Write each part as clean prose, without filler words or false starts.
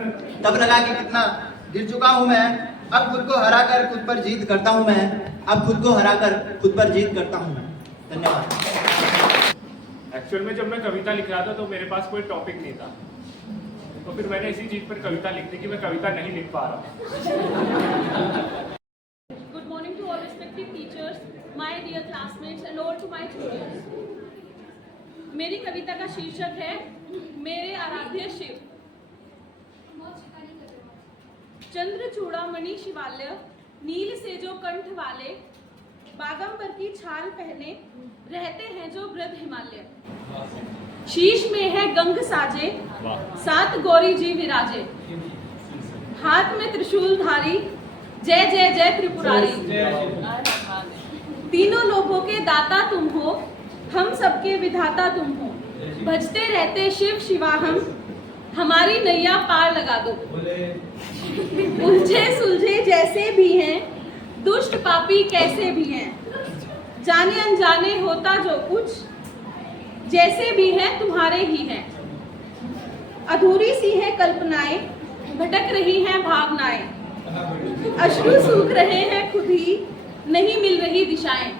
तब लगा कि कितना गिर चुका हूं मैं। अब खुद को हराकर खुद पर जीत करता हूं मैं। अब खुद को हराकर खुद पर जीत करता हूं। धन्यवाद। एक्चुअल में जब मैं कविता लिख रहा था तो मेरे पास कोई टॉपिक नहीं था, तो फिर मैंने इसी चीज पर कविता लिख दी कि मैं कविता नहीं लिख पा रहा। Good morning to all respected teachers, my dear classmates and all to my tutors. मेरी कविता का शीर्षक है मेरे आराध्य शिव। चंद्र चूड़ामणि शिवालय, नील से जो कंठ वाले, बागंबर की छाल पहने रहते हैं जो वृद्ध हिमालय। शीश में है गंग साजे, सात गौरी जी विराजे, हाथ में त्रिशूल धारी, जय जय जय त्रिपुरारी। तीनों लोगों के दाता तुम हो, हम सबके विधाता तुम हो, भजते रहते शिव शिवाहम, हमारी नैया पार लगा दो। उलझे सुलझे जैसे भी हैं, दुष्ट पापी कैसे भी हैं, जाने अनजाने होता जो कुछ, जैसे भी हैं तुम्हारे ही हैं। अधूरी सी है कल्पनाएं, भटक रही हैं भावनाएं, अश्रु सूख रहे हैं खुद ही, नहीं मिल रही दिशाएं।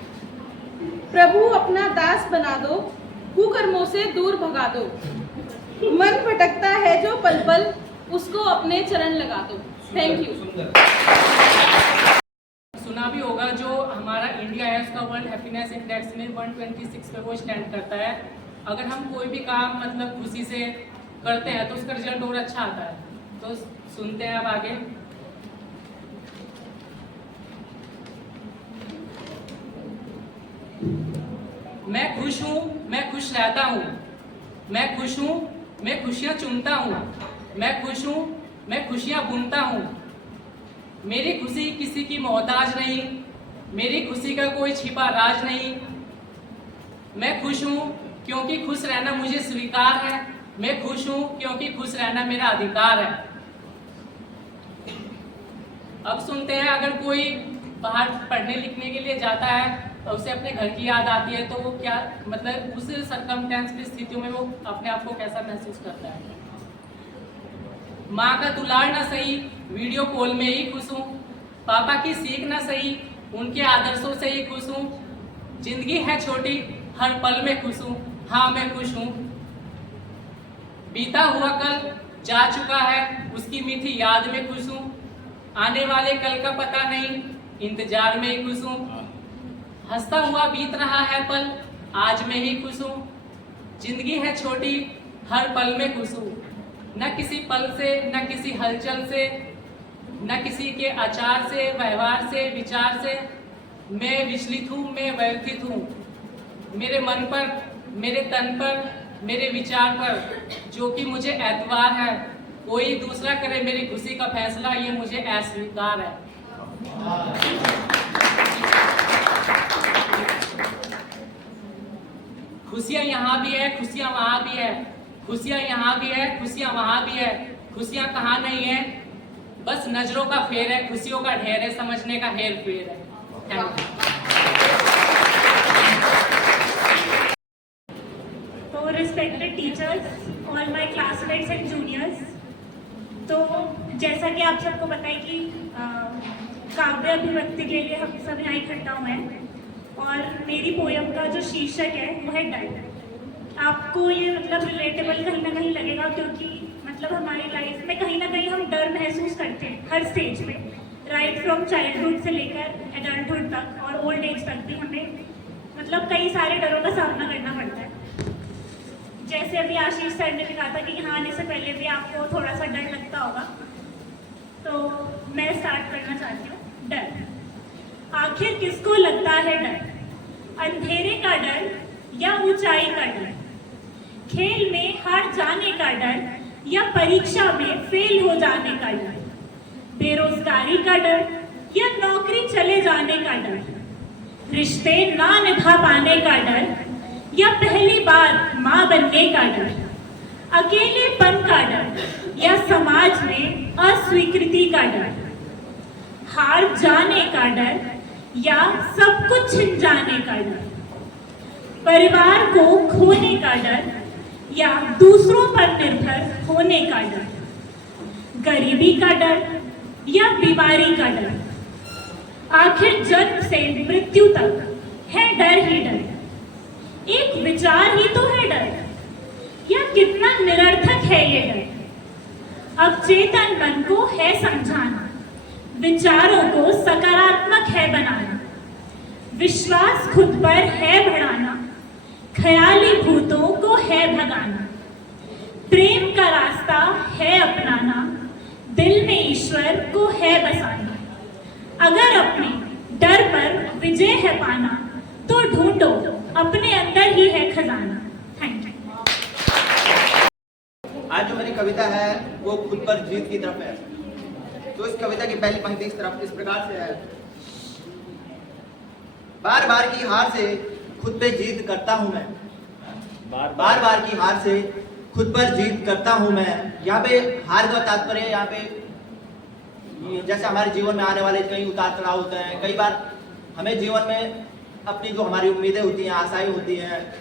प्रभु अपना दास बना दो, कुकर्मों से दूर भगा दो, मन भटकता है जो पल पल, उसको अपने चरण लगा दो। Thank you. सुना भी होगा जो हमारा इंडिया है उसका वर्ल्ड हैप्पीनेस इंडेक्स में 126 पे वो स्टैंड करता है। अगर हम कोई भी काम मतलब खुशी से करते हैं तो उसका रिजल्ट और अच्छा आता है। तो सुनते हैं अब आगे। मैं खुश हूँ, मैं खुश रहता हूँ, मैं खुश हूँ, मैं खुशियाँ चुनता हूँ, मैं खुश हूँ, मैं खुशियाँ बुनता हूँ। मेरी खुशी किसी की मोहताज नहीं, मेरी खुशी का कोई छिपा राज नहीं। मैं खुश हूँ क्योंकि खुश रहना मुझे स्वीकार है, मैं खुश हूँ क्योंकि खुश रहना मेरा अधिकार है। अब सुनते हैं, अगर कोई बाहर पढ़ने लिखने के लिए जाता है तो उसे अपने घर की याद आती है, तो वो क्या मतलब उस सरकमस्टेंस की स्थितियों में वो अपने आप को कैसा महसूस करता है। माँ का दुलार ना सही, वीडियो कॉल में ही खुश हूँ, पापा की सीख ना सही, उनके आदर्शों से ही खुश हूँ। जिंदगी है छोटी, हर पल में खुश हूँ, हाँ मैं खुश हूँ। बीता हुआ कल जा चुका है, उसकी मीठी याद में खुश हूँ। आने वाले कल का पता नहीं, इंतजार में ही खुश हूँ। हंसता हुआ बीत रहा है पल, आज मैं ही खुश हूँ। जिंदगी है छोटी, हर पल में खुश हूँ। न किसी पल से, न किसी हलचल से, न किसी के आचार से, व्यवहार से, विचार से मैं विचलित हूँ, मैं व्यथित हूँ। मेरे मन पर, मेरे तन पर, मेरे विचार पर जो कि मुझे एतबार है, कोई दूसरा करे मेरी खुशी का फैसला, ये मुझे अस्वीकार है। खुशियाँ यहाँ भी है, खुशियाँ वहाँ भी है, खुशियाँ यहाँ भी है, खुशियाँ वहाँ भी है। खुशियाँ कहाँ नहीं है, बस नजरों का फेर है, खुशियों का ढेर है, समझने का हेर फेर है। Thank you. तो respected teachers, all my classmates and juniors, तो जैसा कि आप सबको पता है कि काव्य अभिव्यक्ति के लिए हम सब यहाँ इकट्ठा हुए हैं और मेरी पोयम का जो शीर्षक है वो है डर। आपको ये मतलब रिलेटेबल कहीं ना कहीं लगेगा, क्योंकि मतलब हमारी लाइफ में कहीं ना कहीं हम डर महसूस करते हैं हर स्टेज में, राइट फ्रॉम चाइल्डहुड से लेकर एडल्टहुड तक और ओल्ड एज तक भी हमें मतलब कई सारे डरों का सामना करना पड़ता है। जैसे अभी आशीष सर ने भी कहा था कि यहाँ आने से पहले भी आपको थोड़ा सा डर लगता होगा, तो मैं स्टार्ट करना चाहती हूँ। डर। आखिर किसको लगता है डर? अंधेरे का डर या ऊंचाई का डर? खेल में हार जाने का डर या परीक्षा में फेल हो जाने का डर? बेरोजगारी का डर या नौकरी चले जाने का डर? रिश्ते ना निभा पाने का डर या पहली बार मां बनने का डर? अकेलेपन का डर या समाज में अस्वीकृति का डर? हार जाने का डर या सब कुछ छिन जाने का डर? परिवार को खोने का डर या दूसरों पर निर्भर होने का डर? गरीबी का डर या बीमारी का डर? आखिर जन्म से मृत्यु तक है डर ही डर। एक विचार ही तो है डर, या कितना निरर्थक है ये डर। अब चेतन मन को है समझाना, विचारों को सकारात्मक है बनाना, विश्वास खुद पर है बढ़ाना, ख्याली भूतों को है भगाना, प्रेम का रास्ता है अपनाना, दिल में ईश्वर को है बसाना। अगर अपने डर पर विजय है पाना, तो ढूंढो अपने अंदर ही है खजाना। Thank you. आज जो मेरी कविता है वो खुद पर जीत की तरफ है। तो इस कविता की पहली पंक्ति इस तरफ इस प्रकार से है। बार बार की हार से खुद पे जीत करता हूं मैं। बार बार की हार से खुद पर जीत करता हूं मैं। यहाँ पे हार का तात्पर्य, यहाँ पे जैसे हमारे जीवन में आने वाले कई उतार चढ़ाव होते हैं। कई बार हमें जीवन में अपनी जो हमारी उम्मीदें होती हैं, आशाएं होती हैं,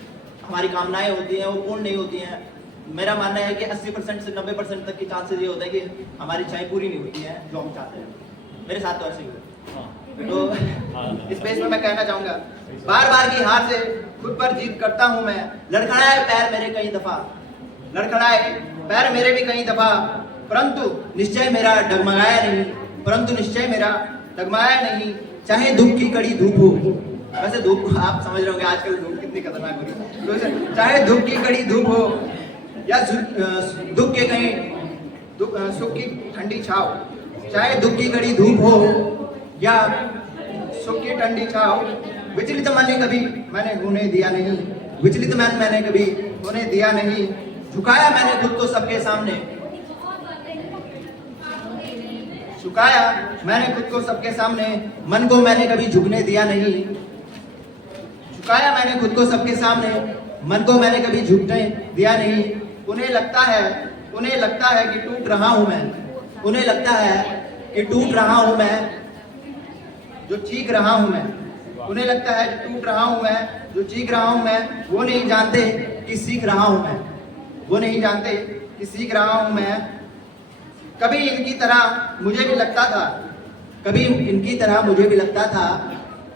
हमारी कामनाएं होती हैं, वो पूर्ण नहीं होती हैं। मेरा मानना है कि 80% से 90% तक की चांसेस ये होता है कि हमारी इच्छाएं पूरी नहीं होती हैं जो हम चाहते हैं। मेरे साथ तो ऐसे ही हुआ। तो इस पेज में मैं कहना चाहूंगा, बार बार की हार से खुद पर जीत करता हूं मैं। लड़खड़ाए पैर मेरे कई दफा, लड़खड़ाए पैर मेरे भी कई दफा, परंतु निश्चय मेरा डगमगाया नहीं, परंतु निश्चय मेरा डगमगाया नहीं। चाहे धूप की कड़ी धूप हो, वैसे धूप आप समझ रहे होंगे आजकल धूप कितनी खतरनाक हो रही है। तो चाहे धूप की कड़ी धूप हो या दुख के कहीं सुख की ठंडी छाव, चाहे दुख की कड़ी धूप हो या सुख की ठंडी छाव, विचलित मैंने कभी मैंने होने दिया नहीं, विचलित मैंने कभी होने दिया नहीं। झुकाया मैंने खुद को सबके सामने, झुकाया मैंने खुद को सबके सामने, मन को मैंने कभी झुकने दिया नहीं। झुकाया मैंने खुद को सबके सामने, मन को मैंने कभी झुकने दिया नहीं। उन्हें लगता है कि टूट रहा हूं मैं, उन्हें लगता है कि टूट रहा हूं मैं, जो चीख रहा हूं मैं। उन्हें लगता है कि टूट रहा हूं मैं, जो चीख रहा हूं मैं। वो नहीं जानते कि सीख रहा हूं मैं, वो नहीं जानते कि सीख रहा हूं मैं। कभी इनकी तरह मुझे भी लगता था, कभी इनकी तरह मुझे भी लगता था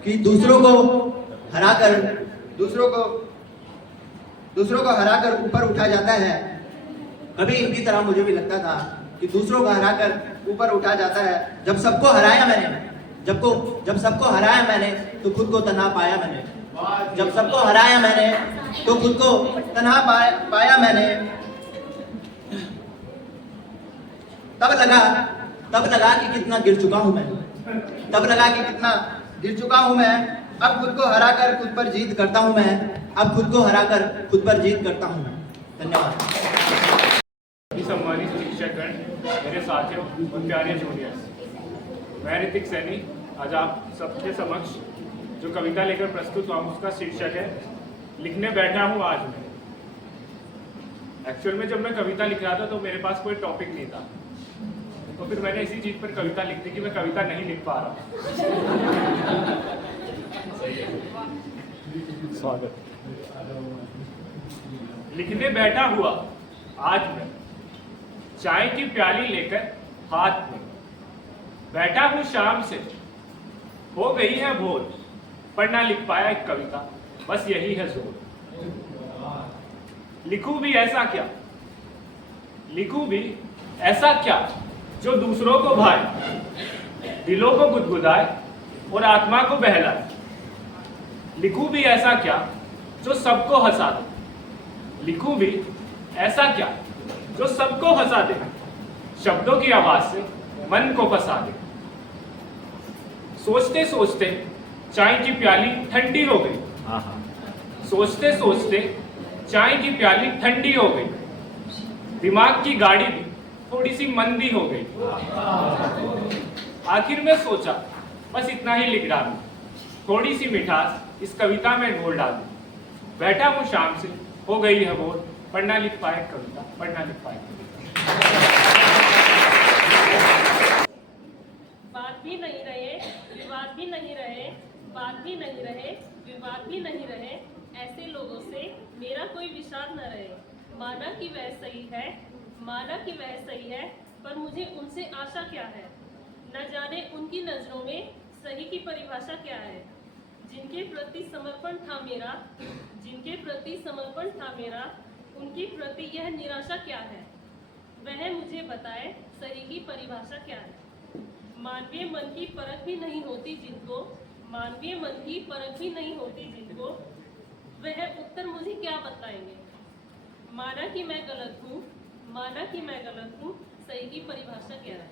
कि दूसरों को हराकर ऊपर उठा जाता है। कभी इनकी तरह मुझे भी लगता था कि दूसरों को हराकर ऊपर उठा जाता है। जब सबको हराया मैंने, जब सबको हराया मैंने, तो खुद को तन्हा पाया मैंने। जब सबको हराया मैंने, तो खुद को तन्हा पाया मैंने। तब लगा कि कितना गिर चुका हूं मैं, तब लगा कि कितना गिर चुका हूं मैं। अब खुद को हराकर खुद पर जीत करता हूं मैं, अब खुद को हराकर खुद पर जीत करता हूं मैं। धन्यवाद। सम्मानित शिक्षकगण, मेरे साथियों और प्यारे जूनियर्स, मैं ऋतिक सैनी आज आप सबके समक्ष जो कविता लेकर प्रस्तुत हुआ उसका शीर्षक है लिखने बैठा हूँ आज मैं। एक्चुअल में जब मैं कविता लिख रहा था तो मेरे पास कोई टॉपिक नहीं था, तो फिर मैंने इसी चीज पर कविता लिख दी कि मैं कविता नहीं लिख पा रहा। स्वागत। लिखने बैठा हुआ आज मैं, चाय की प्याली लेकर हाथ में, बैठा हूं शाम से, हो गई है भोर, पर ना लिख पाया एक कविता, बस यही है जोर। लिखूं भी ऐसा क्या, लिखूं भी ऐसा क्या जो दूसरों को भाए, दिलों को गुदगुदाए और आत्मा को बहलाए। लिखूं भी ऐसा क्या जो सबको हंसा दे, लिखूं भी ऐसा क्या जो सबको हंसा दे, शब्दों की आवाज से मन को फंसा दे। सोचते सोचते चाय की प्याली ठंडी हो गई, सोचते सोचते चाय की प्याली ठंडी हो गई, दिमाग की गाड़ी भी थोड़ी सी मंदी हो गई। आखिर में सोचा बस इतना ही लिख डालूं, थोड़ी सी मिठास इस कविता में घोल डालूं। बैठा हूं शाम से, हो गई है बोर, पढ़ना लिख पाए कविता, पढ़ना लिख पाए कविता। बात भी नहीं रहे, विवाद भी नहीं रहे, बात भी नहीं रहे, विवाद भी नहीं रहे, ऐसे लोगों से मेरा कोई विषाद न रहे। माना कि वह सही है, माना कि वह सही है, पर मुझे उनसे आशा क्या है? न जाने उनकी नजरों में सही की परिभाषा क्या है? जिनके प्रति समर्पण था मेरा, उनके प्रति यह निराशा क्या है? वह मुझे बताए सही की परिभाषा क्या है? मानवीय मन की परख भी नहीं होती जिनको, वह उत्तर मुझे क्या बताएंगे? माना कि मैं गलत हूँ, सही की परिभाषा क्या है?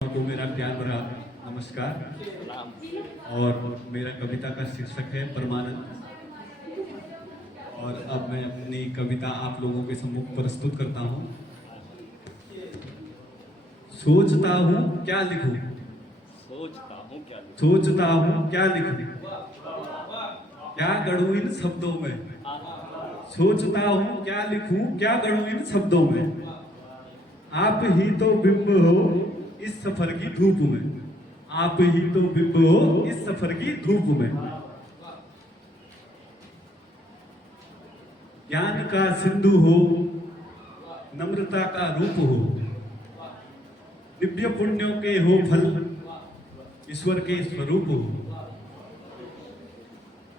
को मेरा प्यार भरा नमस्कार। और मेरा कविता का शीर्षक है परमानंद। और अब मैं अपनी कविता आप लोगों के सम्मुख प्रस्तुत करता हूँ। सोचता हूँ क्या लिखूं, क्या गढ़ूं इन शब्दों में। सोचता हूँ क्या लिखूं, क्या गढ़ूं इन शब्दों में। आप ही तो बिंब हो इस सफर की धूप में, ज्ञान का सिंधु हो, नम्रता का रूप हो, दिव्य पुण्यों के हो फल, ईश्वर के स्वरूप हो।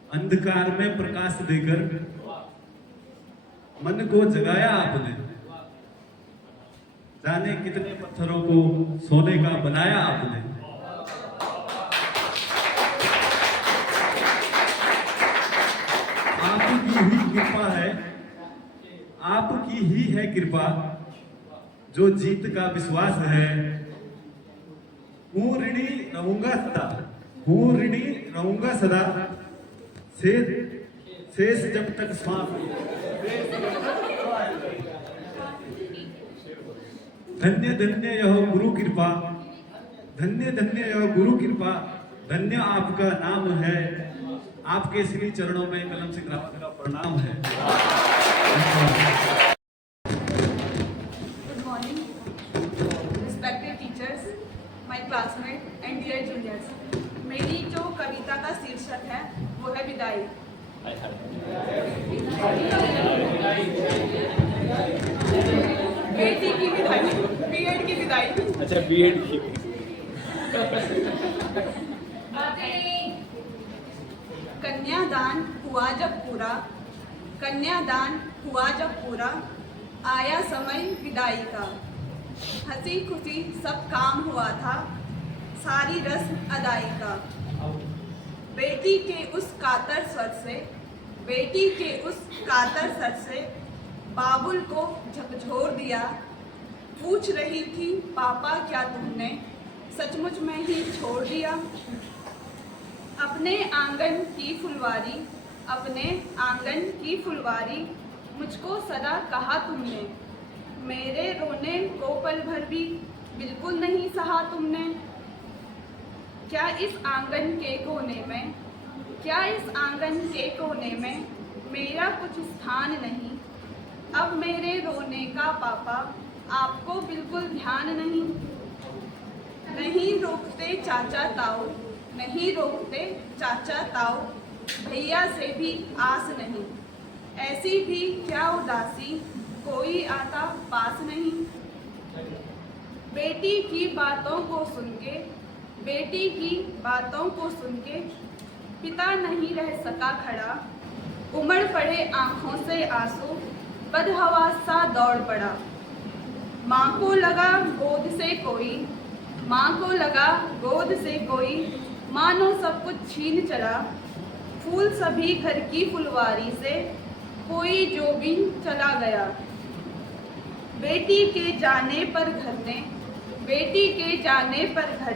अंधकार में प्रकाश देकर मन को जगाया आपने, जाने कितने पत्थरों को सोने का बनाया आपने। आपकी ही है कृपा, जो जीत का विश्वास है। हूँ ऋणी रहूंगा सदा, शेष जब तक श्वास। धन्य यह गुरु कृपा, धन्य आपका नाम है। आपके श्री चरणों में कलम सिंह रावत का प्रणाम है। Good morning, respected teachers, my classmates and dear juniors. मेरी जो कविता का शीर्षक है वो है विदाई। बेटी की विदाई, बीएड की विदाई। अच्छा, बीएड की। कन्यादान हुआ जब पूरा, आया समय विदाई का। हंसी खुशी सब काम हुआ था, सारी रस्म अदाई का। बेटी के उस कातर स्वर से बाबुल को झकझोर दिया। पूछ रही थी पापा क्या तुमने सचमुच में ही छोड़ दिया। अपने आंगन की फुलवारी मुझको सदा कहा तुमने। मेरे रोने को पल भर भी बिल्कुल नहीं सहा तुमने। क्या इस आंगन के कोने में मेरा कुछ स्थान नहीं। अब मेरे रोने का पापा आपको बिल्कुल ध्यान नहीं। नहीं रोकते चाचा ताऊ, भैया से भी आस नहीं। ऐसी भी क्या उदासी, कोई आता पास नहीं। बेटी की बातों को सुन के पिता नहीं रह सका खड़ा। उमड़ पड़े आंखों से आंसू, बदहवास सा दौड़ पड़ा। माँ को लगा गोद से कोई, मानो सब कुछ छीन चला। फूल सभी घर की फुलवारी से, कोई जो भी चला गया। बेटी के जाने पर घर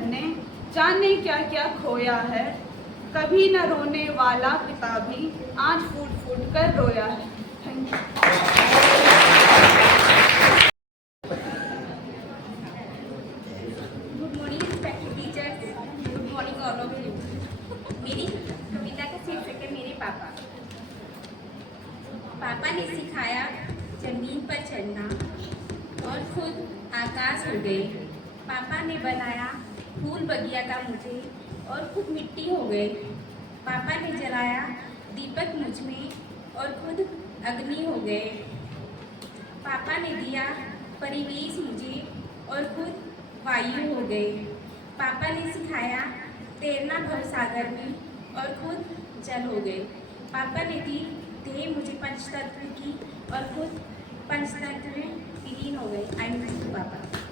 ने जाने क्या क्या खोया है। कभी न रोने वाला पिता भी आज फूट फूट कर रोया है। Thank you. Good morning respected teachers, good morning all of you. मेरी कविता का शीर्षक है मेरे पापा। पापा ने सिखाया जमीन पर चढ़ना और खुद आकाश उड़ गए। पापा ने बनाया फूल बगिया का मुझे और खुद मिट्टी हो गए। पापा ने जलाया दीपक मुझ में और खुद अग्नि हो गए। पापा ने दिया परिवेश मुझे और खुद वायु हो गए। पापा ने सिखाया तैरना भवसागर में और खुद जल हो गए। पापा ने दी देह मुझे पंचतत्व की और खुद पंचतत्व में विलीन हो गए। आई मिस यू पापा।